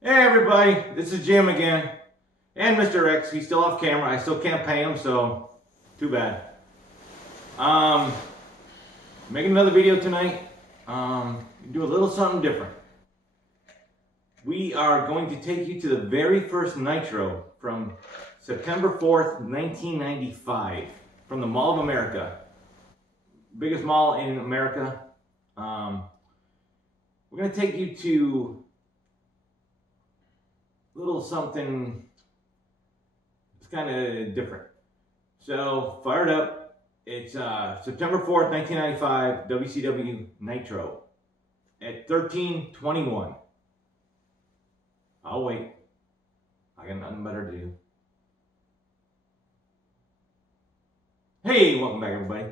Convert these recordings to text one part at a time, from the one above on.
Hey everybody, this is Jim again. And Mr. X, he's still off camera. I still can't pay him, so too bad. Um, Making another video tonight. Do a little something different. We are going to take you to the very first Nitro from September 4th, 1995, from the Mall of America. Biggest mall in America. We're going to take you to a little something. It's kind of different. So, fired up. It's September 4th, 1995, WCW Nitro at 13:21. I'll wait. I got nothing better to do. Hey, welcome back, everybody.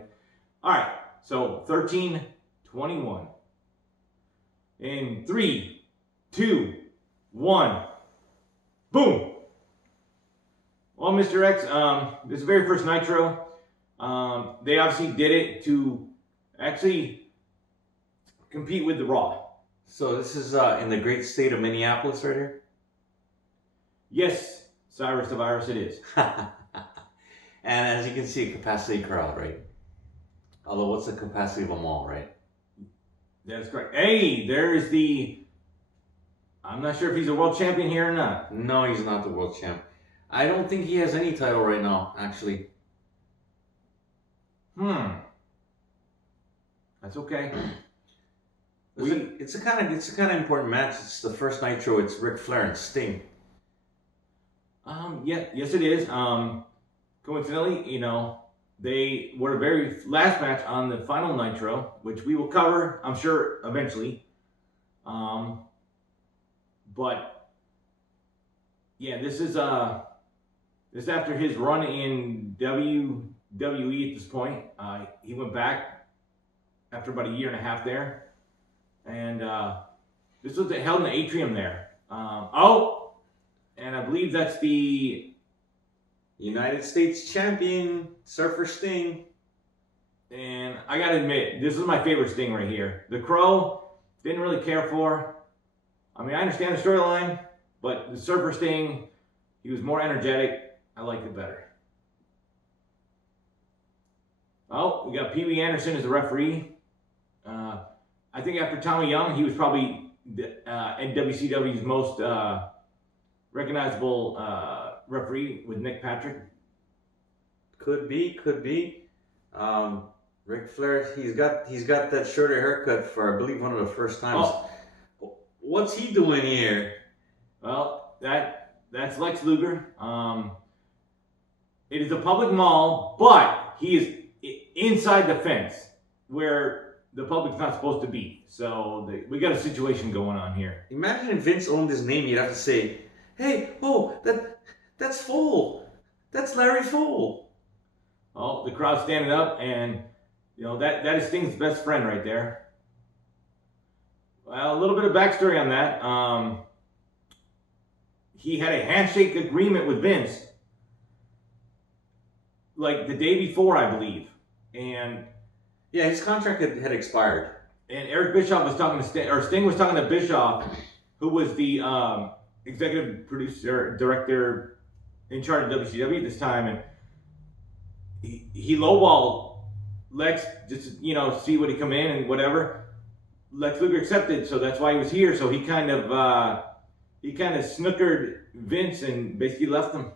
All right, so 13:21. In 3, 2, 1, boom. Well, Mr. X, this is the very first Nitro. They obviously did it to actually compete with the Raw. So this is in the great state of Minneapolis right here? Yes, Cyrus the Virus, it is. And as you can see, a capacity crowd, right? Although, what's the capacity of a mall, right? That's correct. Hey, there's the... I'm not sure if he's a world champion here or not. No, he's not the world champ. I don't think he has any title right now, actually. That's okay. It's a kind of important match. It's the first Nitro. It's Ric Flair and Sting. Yes it is. Coincidentally, they were the very last match on the final Nitro, which we will cover, I'm sure, eventually. But yeah, this is after his run in WWE at this point. He went back after about a year and a half there, and this was held in the atrium there. And I believe that's the United States champion, Surfer Sting. And I gotta admit, this is my favorite Sting right here. The Crow, didn't really care for. I mean, I understand the storyline, but the Surfer Sting, he was more energetic. I liked it better. Oh, we got Pee Wee Anderson as the referee. I think after Tommy Young, he was probably WCW's most recognizable referee with Nick Patrick. Could be. Ric Flair, he's got that shorter haircut for, I believe, one of the first times. Oh. What's he doing here? Well, that's Lex Luger. It is a public mall, but he is inside the fence where the public's not supposed to be. So we got a situation going on here. Imagine if Vince owned his name, you'd have to say, "Hey, that's Fole. That's Larry Fole." Oh, the crowd's standing up, and that is Sting's best friend right there. Well, a little bit of backstory on that. He had a handshake agreement with Vince, like the day before, I believe, and yeah, his contract had expired. And Eric Bischoff was talking to Sting, or Sting was talking to Bischoff, who was the executive producer, director in charge of WCW at this time, and he lowballed Lex just to, see what he come in and whatever. Lex Luger accepted, so that's why he was here. So he kind of snookered Vince and basically left him.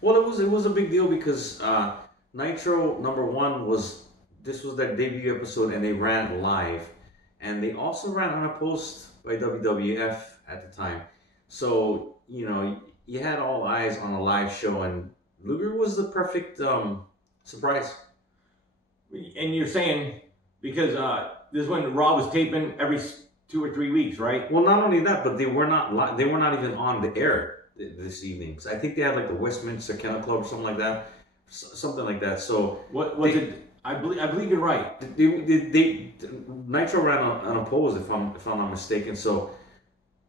Well, it was a big deal because Nitro #1 was their debut episode, and they ran live, and they also ran unopposed by WWF at the time. So you had all eyes on a live show, and Luger was the perfect surprise. And you're saying because this is when Raw was taping every 2 or 3 weeks, right? Well, not only that, but they were not even on the air this evening. So I think they had like the Westminster Kennel Club or something like that, something like that. So what was it? I believe you're right. They Nitro ran unopposed, if I'm not mistaken. So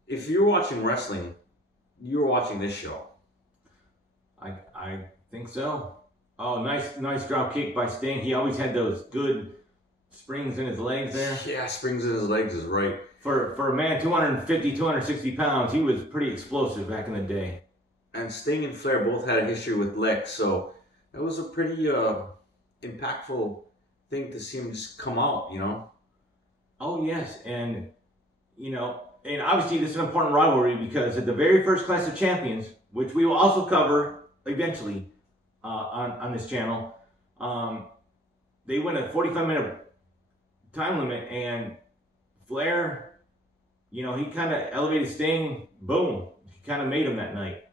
if you're watching wrestling, you're watching this show. I think so. Oh, nice drop kick by Sting. He always had those good springs in his legs there. Yeah, springs in his legs is right. For a man 250, 260 pounds, he was pretty explosive back in the day. And Sting and Flair both had a history with Lex, so that was a pretty impactful thing to see him just come out, you know? Oh, yes. And, you know, and obviously this is an important rivalry because at the very first Clash of Champions, which we will also cover eventually on this channel, they went a 45-minute time limit, and Flair, you know, he kind of elevated Sting. Boom. He kind of made him that night.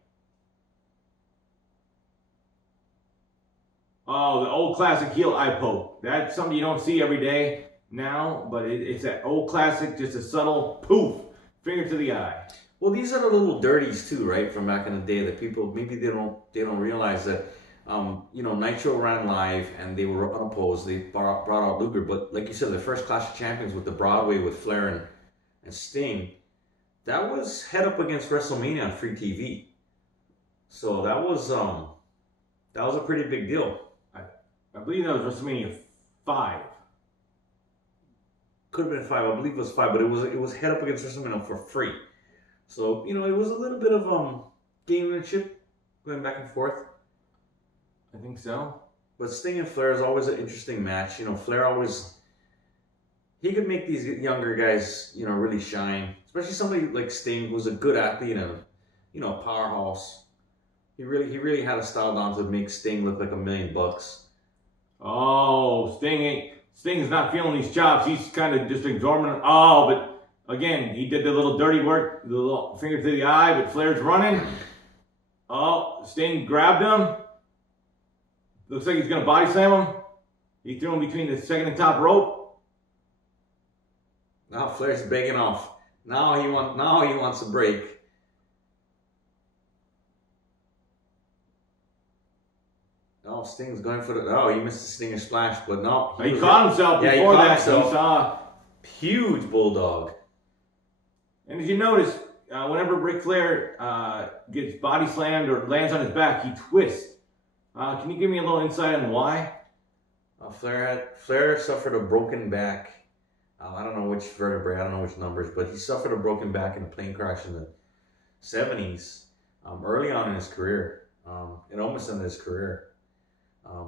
Oh, the old classic heel eye poke. That's something you don't see every day now, but it's that old classic, just a subtle poof, finger to the eye. Well, these are the little dirties too, right, from back in the day that people maybe they don't realize that. You know, Nitro ran live and they were unopposed. They brought out Luger, but like you said, the first Clash of Champions with the Broadway with Flair and Sting, that was head up against WrestleMania on free TV. So that was a pretty big deal. I believe that was WrestleMania 5. Could have been 5. I believe it was 5, but it was head up against WrestleMania for free. So, you know, it was a little bit of gamemanship going back and forth. I think so. But Sting and Flair is always an interesting match. You know, Flair always, he could make these younger guys, you know, really shine. Especially somebody like Sting, who's a good athlete and, you know, powerhouse. He really had a style down to make Sting look like $1 million. Oh, Sting's not feeling these chops. He's kind of just ignoring them. Oh, but again, he did the little dirty work, the little finger to the eye, but Flair's running. Oh, Sting grabbed him. Looks like he's going to body slam him. He threw him between the second and top rope. Now Flair's begging off. Now he wants a break. Oh, Sting's going for the... Oh, he missed the Stinger splash, but no. He caught himself before that. He saw... Huge bulldog. And as you notice, whenever Ric Flair gets body slammed or lands on his back, he twists. Can you give me a little insight on why? Flair suffered a broken back. I don't know which vertebrae, I don't know which numbers, but he suffered a broken back in a plane crash in the 70s, early on in his career. It almost ended his career.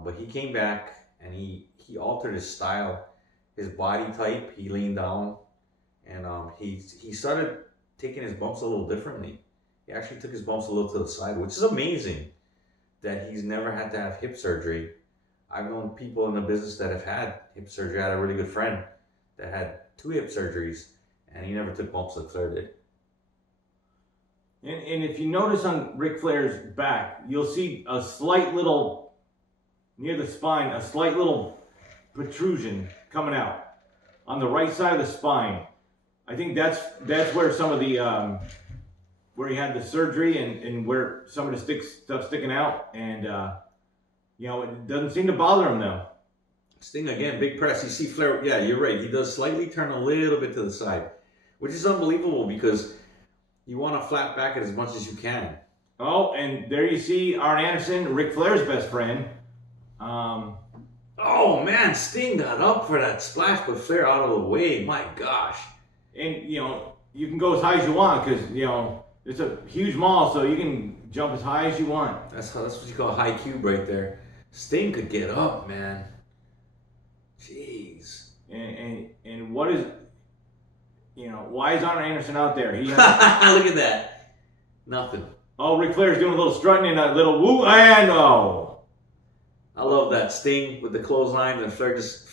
But he came back and he altered his style, his body type. He leaned down, and he started taking his bumps a little differently. He actually took his bumps a little to the side, which is amazing that he's never had to have hip surgery. I've known people in the business that have had hip surgery. I had a really good friend that had 2 hip surgeries, and he never took bumps like Flair did. And if you notice on Ric Flair's back, you'll see a slight little, near the spine, a slight little protrusion coming out on the right side of the spine. I think that's where some of the, where he had the surgery and where some of the stuff sticking out. And, you know, it doesn't seem to bother him though. Sting again, big press. You see Flair, yeah, you're right. He does slightly turn a little bit to the side, which is unbelievable because you want to flat back it as much as you can. Oh, and there you see Arn Anderson, Ric Flair's best friend. Oh man, Sting got up for that splash, but Flair out of the way. My gosh. And, you know, you can go as high as you want because, you know, it's a huge mall, so you can jump as high as you want. That's what you call a high cube right there. Sting could get up, man. Jeez. And what is, you know, why is Arn Anderson out there? He Look at that. Nothing. Oh, Ric Flair's doing a little strutting and a little woo, and oh. I love that. Sting with the clothesline, and Flair just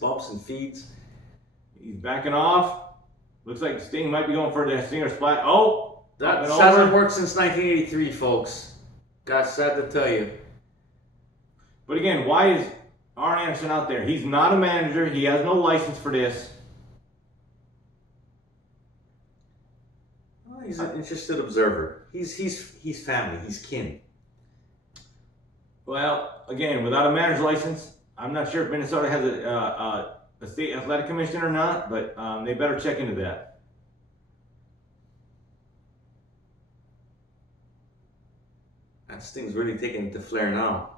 bumps and feeds. He's backing off. Looks like Sting might be going for the Stinger splat. Oh, that hasn't worked since 1983, folks. Got sad to tell you. But again, why is Arn Anderson out there? He's not a manager. He has no license for this. Well, he's an interested observer. He's family. He's kin. Well, again, without a manager's license, I'm not sure if Minnesota has a state athletic commission or not, but they better check into that. That Sting's really taking it to Flair now.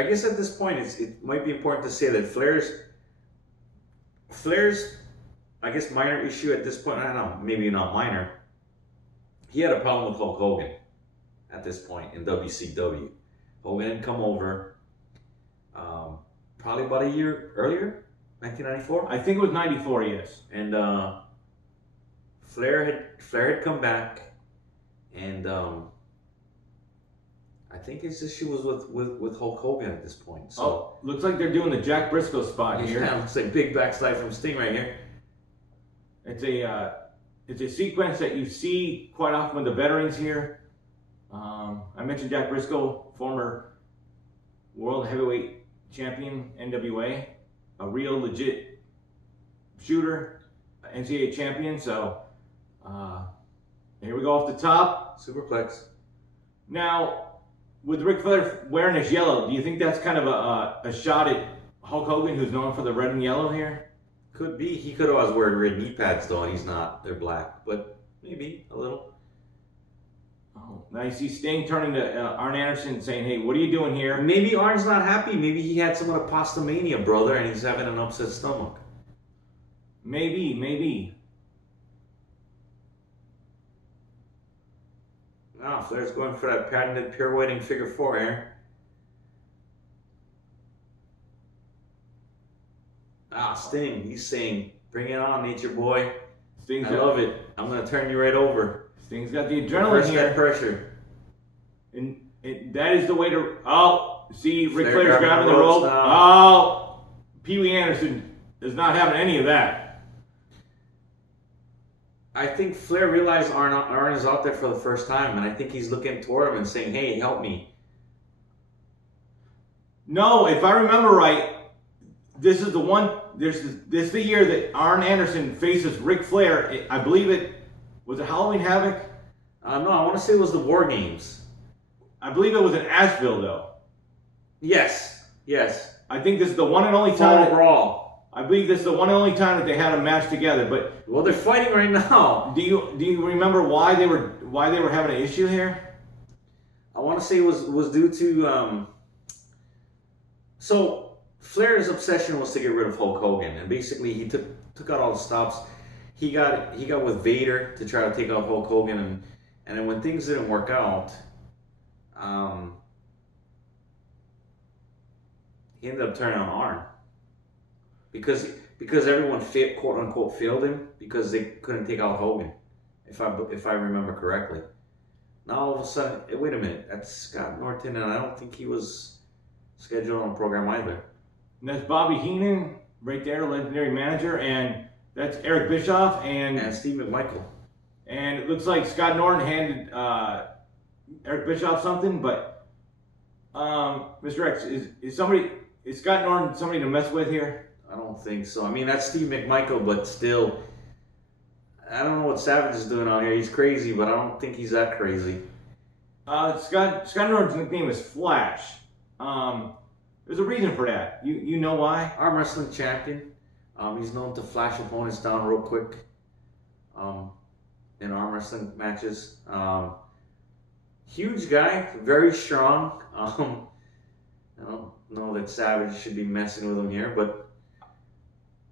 I guess at this point, it might be important to say that Flair's, I guess, minor issue at this point, I don't know, maybe not minor. He had a problem with Hulk Hogan at this point in WCW. Hogan had come over probably about a year earlier, 1994. I think it was 94, yes. And Flair had come back, and I think his issue was with Hulk Hogan at this point. So, oh, looks like they're doing the Jack Briscoe spot here. Yeah, looks like big backslide from Sting right here. It's a sequence that you see quite often with the veterans here. I mentioned Jack Briscoe, former World Heavyweight Champion, NWA, a real legit shooter, NCAA champion. So here we go off the top. Superplex. Now, with Ric Flair wearing his yellow, do you think that's kind of a shot at Hulk Hogan, who's known for the red and yellow here? Could be. He could always wear red knee pads though, and he's not. They're black, but maybe a little. Oh, now you see Sting turning to Arn Anderson saying, "Hey, what are you doing here?" Maybe Arn's not happy. Maybe he had some of the pasta mania, brother, and he's having an upset stomach. Maybe. Wow, Flair's going for that patented pirouetting figure four here. Sting, he's saying, "Bring it on, Nature Boy." I love it. I'm gonna turn you right over. Sting's got the adrenaline here. That pressure. And that is the way to. Oh, see, Ric Flair Flair's grabbing the rope. now. Oh, Pee Wee Anderson is not having any of that. I think Flair realized Arn is out there for the first time, and I think he's looking toward him and saying, "Hey, help me." No, if I remember right, this is the one. This is the year that Arn Anderson faces Ric Flair. I believe it was Halloween Havoc. No, I want to say it was the War Games. I believe it was in Asheville, though. Yes. I think this is the one and only time. Raw. I believe this is the one and only time that they had a match together. But well, they're fighting right now. Do you remember why they were having an issue here? I want to say it was due to so Flair's obsession was to get rid of Hulk Hogan, and basically he took out all the stops. He got with Vader to try to take out Hulk Hogan, and then when things didn't work out, he ended up turning on Arn because everyone quote unquote failed him because they couldn't take out Hogan, if I remember correctly. Now all of a sudden, wait a minute, that's Scott Norton, and I don't think he was scheduled on the program either. And that's Bobby Heenan right there, legendary manager, and that's Eric Bischoff and Steve McMichael. And it looks like Scott Norton handed Eric Bischoff something, but Mr. X, is Scott Norton somebody to mess with here? I don't think so. I mean, that's Steve McMichael, but still, I don't know what Savage is doing out here. He's crazy, but I don't think he's that crazy. Scott Norton's nickname is Flash. There's a reason for that. You know why? Arm wrestling champion. He's known to flash opponents down real quick in arm wrestling matches. Huge guy, very strong. I don't know that Savage should be messing with him here, but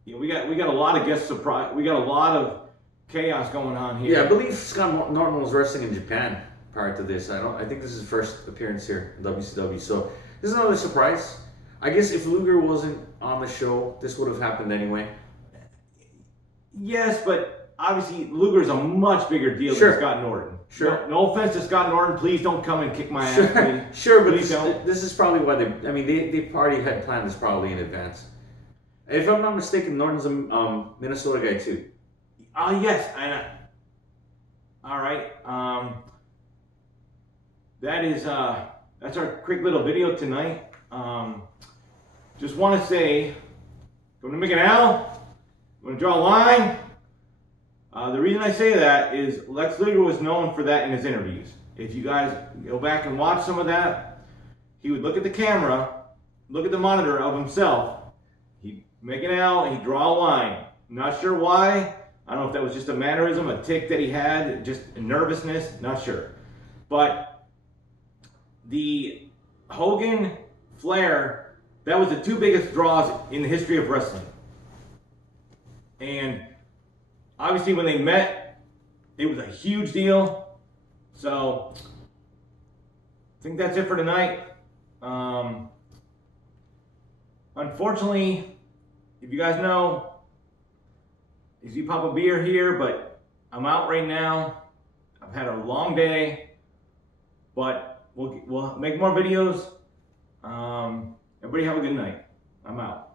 we got a lot of guest surprise. We got a lot of chaos going on here. Yeah, I believe Scott Norton was wrestling in Japan prior to this. I think this is his first appearance here in WCW. So this is another surprise. I guess if Luger wasn't on the show, this would have happened anyway. Yes, but obviously Luger's a much bigger deal than Scott Norton. Sure. No offense to Scott Norton. Please don't come and kick my ass. Please. Sure, but don't. This is probably why they already had planned this probably in advance. If I'm not mistaken, Norton's a Minnesota guy too. Yes. All right. That's our quick little video tonight. Just want to say, from the McAnal, I'm going to draw a line. The reason I say that is Lex Luger was known for that in his interviews. If you guys go back and watch some of that, he would look at the camera, look at the monitor of himself, he'd make an L, he'd draw a line. Not sure why. I don't know if that was just a mannerism, a tick that he had, just nervousness, not sure. But the Hogan Flair, that was the two biggest draws in the history of wrestling. And obviously when they met, it was a huge deal. So I think that's it for tonight. Unfortunately, if you guys know, is you pop a beer here, but I'm out right now. I've had a long day, but we'll make more videos. Everybody have a good night. I'm out.